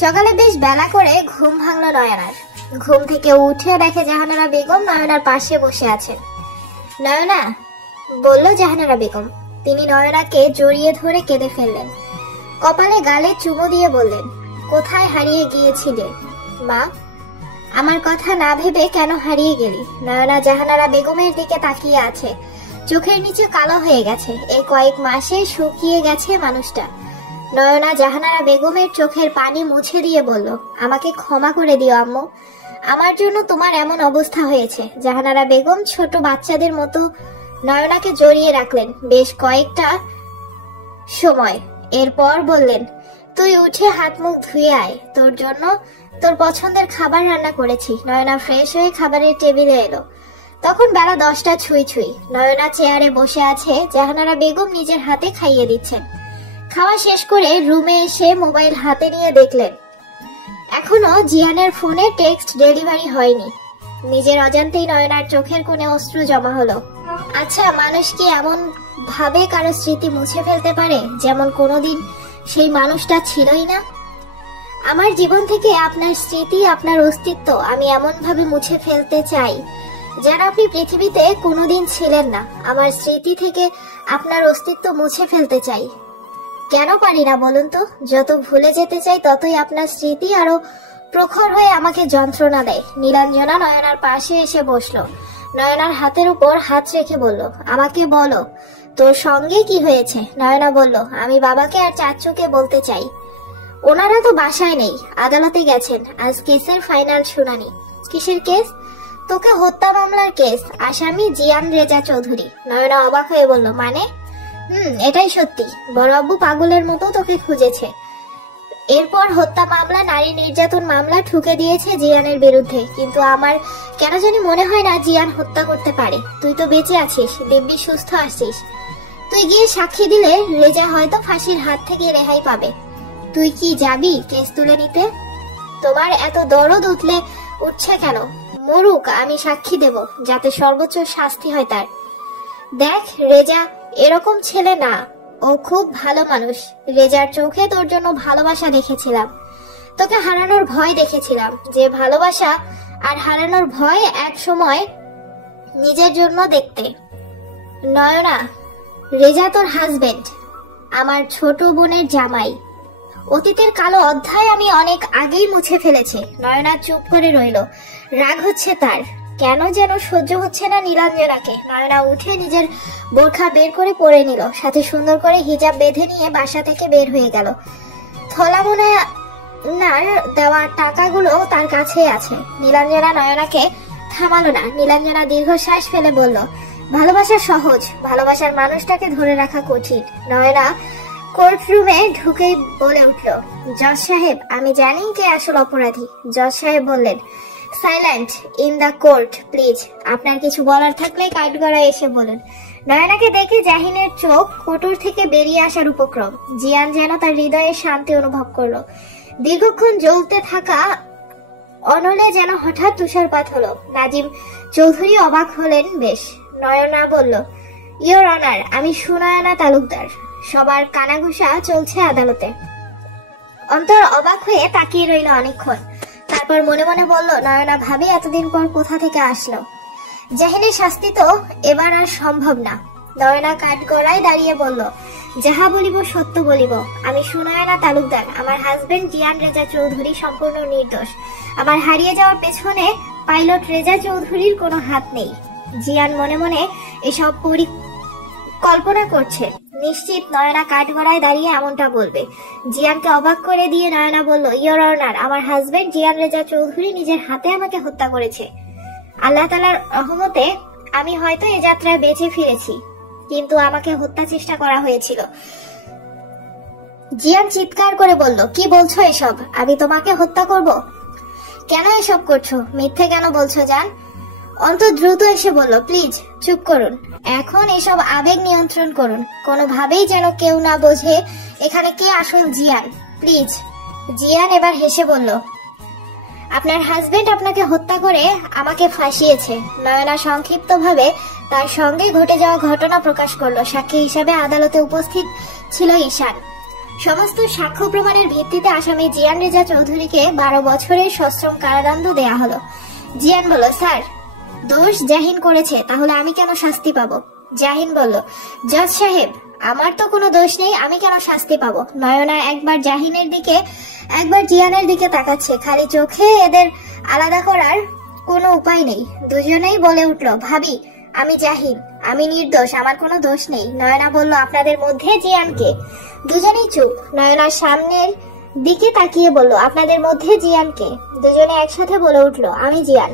সকালে বেশ বেলা করে ঘুম ভাঙলো নয়নার। ঘুম থেকে উঠে দেখে জাহানারা বেগম নয়নার পাশে বসে আছেন। নয়না, বলল জাহানারা বেগম। তিনি নয়নাকে জড়িয়ে ধরে কেঁদে ফেললেন। কপালে গালে চুমু দিয়ে বললেন, কোথায় হারিয়ে গিয়েছিলে মা? আমার কথা না ভেবে কেন হারিয়ে গেলি? নয়না জাহানারা বেগমের দিকে তাকিয়ে আছে। চোখের নিচে কালো হয়ে গেছে। এই কয়েক মাসে শুকিয়ে গেছে মানুষটা। নয়না জাহানারা বেগমের চোখের পানি মুছে দিয়ে বলল, আমাকে ক্ষমা করে দিও আম্মু, আমার জন্য তোমার এমন অবস্থা হয়েছে। জাহানারা বেগম ছোট বাচ্চাদের মতো নয়নাকে জড়িয়ে রাখলেন বেশ কয়েকটা সময়। এরপর বললেন, তুই উঠে হাত মুখ ধুয়ে আয়, তোর জন্য তোর পছন্দের খাবার রান্না করেছি। নয়না ফ্রেশ হয়ে খাবারের টেবিলে এলো। তখন বেলা 10টা ছুঁই ছুঁই। নয়না চেয়ারে বসে আছে, জাহানারা বেগম নিজের হাতে খাইয়ে দিচ্ছেন। খাওয়া শেষ করে রুমে এসে মোবাইল হাতে নিয়ে দেখলেন এখনো জিয়ানের ফোনে টেক্সট ডেলিভারি হয়নি। নিজের অজান্তেই নয়নার চোখের কোণে অশ্রু জমা হলো। আচ্ছা, মানুষ কি এমন ভাবে কারো স্মৃতি মুছে ফেলতে পারে যেমন কোনোদিন সেই মানুষটা ছিলই না? আমার জীবন থেকে আপনার স্মৃতি, আপনার অস্তিত্ব আমি এমন ভাবে মুছে ফেলতে চাই যেন আপনি পৃথিবীতে কোনোদিন ছিলেন না। আমার স্মৃতি থেকে আপনার অস্তিত্ব মুছে ফেলতে চাই। কেন পারি না বলুন তো? যত ভুলে যেতে চাই ততই আপনার স্মৃতি আরো প্রখর হয়ে আমাকে যন্ত্রণা দেয়। নীলাঞ্জনা নয়নার পাশে এসে বসলো। নয়নার হাতের উপর হাত রেখে বলল, আমাকে বলো তোর সঙ্গে কি হয়েছে? নয়না বলল, আমি বাবাকে আর চাচুকে বলতে চাই। ওনারা তো বাসায় নেই, আদালতে গেছেন। আজ কেসের ফাইনাল শুনানি। কিসের কেস? তোকে হত্যা মামলার কেস। আসামি জিয়ান রেজা চৌধুরী। নয়না অবাক হয়ে বলল, মানে? এটাই সত্যি। বড় আব্বু পাগলের মতো তোকে খুঁজেছে। এরপর হত্যা মামলা, নারী নির্যাতন মামলা ঠুকে দিয়েছে জিয়ানের বিরুদ্ধে। কিন্তু আমার কেন জানি মনে হয় না জিয়ান হত্যা করতে পারে। তুই তো বেঁচে আছিস, দিব্যি সুস্থ আসছিস। তুই গিয়ে সাক্ষী দিলে রেজা হয়তো ফাঁসির হাত থেকে রেহাই পাবে। তুই কি যাবি কেস তুলে নিতে? তোমার এত দরদ উঠছে কেন? মরুক, আমি সাক্ষী দেব, যাতে সর্বোচ্চ শাস্তি হয় তার। দেখ, রেজা এরকম ছেলে না, ও খুব ভালো মানুষ। রেজার চোখে তোর জন্য ভালোবাসা দেখেছিলাম, তোকে হারানোর ভয় দেখেছিলাম। যে ভালোবাসা আর হারানোর ভয় এক সময় নিজের জন্য দেখতে। নয়না, রেজা তোর হাজবেন্ড, আমার ছোট বোনের জামাই। অতীতের কালো অধ্যায় আমি অনেক আগেই মুছে ফেলেছি। নয়না চুপ করে রইল। রাগ হচ্ছে তার, কেন যেন সহ্য হচ্ছে না নীলাঞ্জনাকে। নয়না উঠে নিজের বোরখা বের করে পরে নিল, সাথে সুন্দর করে হিজাব বেঁধে নিয়ে বাসা থেকে বের হয়ে গেল। থলামোনার দেওয়া টাকাগুলো তার কাছে আছে। নীলাঞ্জনা নয়নাকে থামালো না। নীলাঞ্জনা দীর্ঘশ্বাস ফেলে বলল, ভালোবাসা সহজ, ভালোবাসার মানুষটাকে ধরে রাখা কঠিন। নয়না কোর্টরুমে ঢুকেই বলে উঠল, জজ সাহেব, আমি জানি কে আসল অপরাধী। জজ সাহেব বললেন, silent in the court please. আপনার কিছু বলার থাকলে কাঠগড়ায় এসে বলুন। নয়নাকে দেখে জাহিনের চোখ কোটর থেকে বেরিয়ে আসার উপক্রম। জিয়ান যেন তার হৃদয়ে শান্তি অনুভব করলো। দীর্ঘক্ষণ জ্বলতে থাকা অনলে যেন হঠাৎ তুষারপাত হলো। নাজিম চৌধুরী অবাক হলেন বেশ। নয়না বলল, ইয়োর অনার, আমি সুনয়না তালুকদার। সবার কানাঘুষা চলছে আদালতে। অন্তর অবাক হয়ে তাকিয়ে রইল অনেকক্ষণ। তারপর মনে মনে বলল, নয়না ভাবি এতদিন পর কোথা থেকে আসলো। জাহিনের শাস্তি তো এবার আর সম্ভব না। নয়না কাঠগড়ায় দাঁড়িয়ে বলল, যাহা বলিব সত্য বলিব। আমি সুনয়না তালুকদার। আমার হাজবেন্ড জিয়ান রেজা চৌধুরী সম্পূর্ণ নির্দোষ। আমার হারিয়ে যাওয়ার পেছনে পাইলট রেজা চৌধুরীর কোনো হাত নেই। জিয়ান মনে মনে এসব পরিকল্পনা করছে। নিশ্চিত নয়না কাঠগড়ায় দাঁড়িয়ে এমনটা বলবে। জিয়ানকে অবাক করে দিয়ে নয়না বলল, ইয়োর অনার, আমার হাজবেন্ড জিয়ান রেজা চৌধুরী নিজের হাতে আমাকে হত্যা করেছে। আল্লাহ তাআলার রহমতে আমি হয়তো এ যাত্রায় বেঁচে ফিরেছি, কিন্তু আমাকে হত্যা চেষ্টা করা হয়েছিল। জিয়ান চিৎকার করে বলল, কি বলছো এসব? আমি তোমাকে হত্যা করব? কেন এসব করছো? মিথ্যে কেন বলছো জান? অন্তর দ্রুত এসে বলল, প্লিজ চুপ করুন, এখন এসব আবেগ নিয়ন্ত্রণ করুন। কোনোভাবেই যেন কেউ না বোঝে এখানে কে আসল জিয়ান, প্লিজ। জিয়ান এবার হেসে বলল, আপনার হাজবেন্ড আপনাকে হত্যা করে আমাকে ফাঁসিয়েছে। নয়না সংক্ষিপ্তভাবে তার সঙ্গে ঘটে যাওয়া ঘটনা প্রকাশ করলো। সাক্ষী হিসাবে আদালতে উপস্থিত ছিল ঈশান। সমস্ত সাক্ষ্য প্রমাণের ভিত্তিতে আসামি জিয়ান রেজা চৌধুরীকে 12 বছরের সশ্রম কারাদণ্ড দেয়া হলো। জিয়ান বলল, স্যার, দোষ জাহিন করেছে, তাহলে আমি কেন শাস্তি পাবো? জাহিন বলল, জজ সাহেব, আমার তো কোনো দোষ নেই, আমি কেন শাস্তি পাবো? নয়না একবার জাহিনের দিকে একবার জিয়ানের দিকে তাকাচ্ছে, খালি চোখে। এদের আলাদা করার কোনো উপায় নেই। দুজনেই বলে উঠল, ভাবি, আমি জাহিন, আমি নির্দোষ, আমার কোনো দোষ নেই। নয়না বলল, আপনাদের মধ্যে জিয়ানকে? দুজনেই চুপ। নয়নার সামনের দিকে তাকিয়ে বলল, আপনাদের মধ্যে জিয়ানকে? দুজনে একসাথে বলে উঠল, আমি জিয়ান।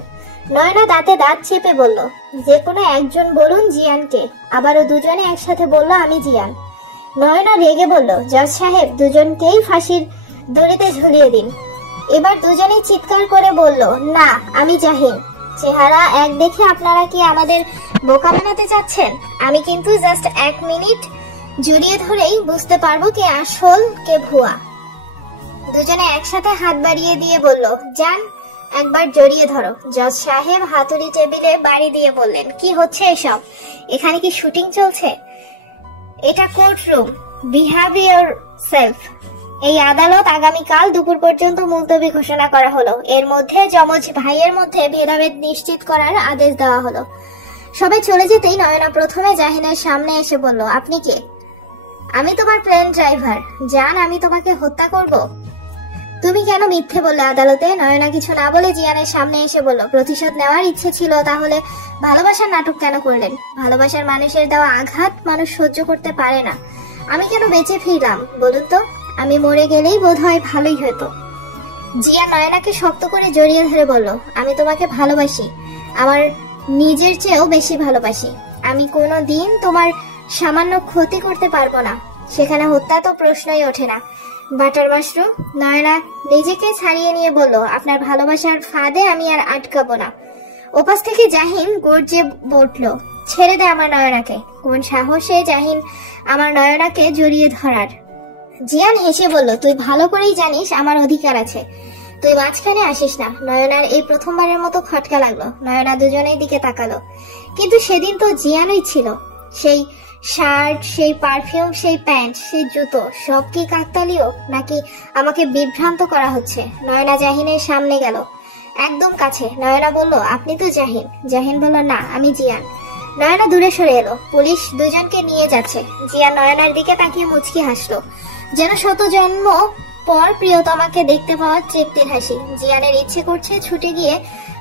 নয়না দাঁতে দাঁত চেপে বলল, যে কোনো একজন বলুন জিয়ানকে। আবারও দুজনে একসাথে বলল, আমি জিয়ান। নয়না রেগে বলল, জজ সাহেব, দুজনকেই ফাঁসির দড়িতে ঝুলিয়ে দিন। এবার দুজনেই চিৎকার করে বলল, না, আমি জাহিন। চেহারা এক দেখে আপনারা কি আমাদের বোকা বানাতে চাচ্ছেন? আমি কিন্তু জাস্ট 1 মিনিট জড়িয়ে ধরেই বুঝতে পারবো কে আসল কে ভুয়া। দুজনে একসাথে হাত বাড়িয়ে দিয়ে বলল, যান, একবার জড়িয়ে ধরো। জজ সাহেব হাতুড়ি টেবিলে বাড়ি দিয়ে বললেন, কি হচ্ছে এসব? এখানে কি শুটিং চলছে? এটা কোর্টরুম, বিহেভ ইয়োরসেলফ। এই আদালত আগামীকাল দুপুর পর্যন্ত মুলতবি ঘোষণা করা হলো। এর মধ্যে যমজ ভাইয়ের মধ্যে ভেদাভেদ নিশ্চিত করার আদেশ দেওয়া হলো। সবাই চলে যেতেই নয়না প্রথমে জাহিনের সামনে এসে বলল, আপনি কে? আমি তোমার প্লেন ড্রাইভার। জান, আমি তোমাকে হত্যা করব? তুমি কেন মিথ্যে বললে আদালতে? নয়না কিছু না বলে জিয়ানের সামনে এসে বলল, প্রতিশোধ নেওয়ার ইচ্ছে ছিল, তাহলে ভালোবাসার নাটক কেন করলেন? ভালোবাসার মানুষের দেওয়া আঘাত মানুষ সহ্য করতে পারে না। আমি কেন বেঁচে ফিরলাম বলুন তো? আমি মরে গেলেই বোধহয় ভালোই হতো। জিয়া নয়নাকে শক্ত করে জড়িয়ে ধরে বলল, আমি তোমাকে ভালোবাসি, আমার নিজের চেয়েও বেশি ভালোবাসি। আমি কোনো দিন তোমার সামান্য ক্ষতি করতে পারবো না। সেখানে হত্যা তো প্রশ্নই ওঠে না। Butter mushroom. নয়না নিজেকে ছাড়িয়ে নিয়ে বলল, আপনার ভালোবাসার ফাঁদে আমি আর আটকাবো না। ওপাশ থেকে জাহিন গর্জে বলল, ছেড়ে দে আমার নয়নাকে। কোন সাহসে জাহিন আমার নয়নাকে জড়িয়ে ধরার? জিয়ান হেসে বলল, তুই ভালো করেই জানিস আমার অধিকার আছে, তুই মাঝখানে আসিস না। নয়নার এই প্রথমবারের মতো খটকা লাগলো। নয়না দুজনের দিকে তাকালো, কিন্তু সেদিন তো জিয়ানই ছিল। সেই শার্ট, সেই পারফিউম, সেই প্যান্ট, সেই জুতো, সব কি কাকতালীয়, নাকি আমাকে বিভ্রান্ত করা হচ্ছে? নয়না জাহিনের সামনে গেল, একদম কাছে। নয়না বলল, আপনি তো জাহিন। জাহিন বলল, না, আমি জিয়ান। নয়না দূরে সরে এলো। পুলিশ দুজনকে নিয়ে যাচ্ছে। জিয়ান নয়নার দিকে তাকিয়ে মুচকি হাসলো, যেন শত জন্ম পর প্রিয়তমাকে দেখতে পাওয়ার তৃপ্তির হাসি। জিয়ানের ইচ্ছে করছে ছুটে গিয়ে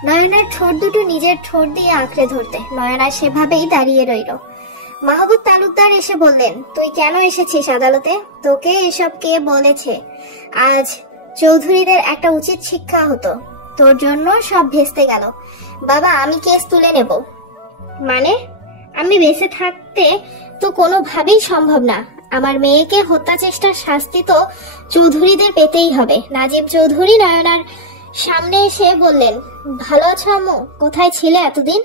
নয়নার ঠোঁট দুটো নিজের ঠোঁট দিয়ে আঁকড়ে ধরতে। নয়না সেভাবেই দাঁড়িয়ে রইল। মাহবুব তালুকদার এসে বললেন, তুই কেন এসেছিস আদালতে? তোকে এসব কে বলেছে? আজ চৌধুরীদের একটা উচিত শিক্ষা হতো। তোর জন্য সব ভেস্তে গেল। বাবা, আমি কেস তুলে নেব। মানে? আমি বেঁচে থাকতে তো কোনোভাবেই সম্ভব না। আমার মেয়েকে হত্যা চেষ্টার শাস্তি তো চৌধুরীদের পেতেই হবে। নাজিব চৌধুরী নয়নার সামনে এসে বললেন, ভালো আছো আম্মু? কোথায় ছিলে এতদিন?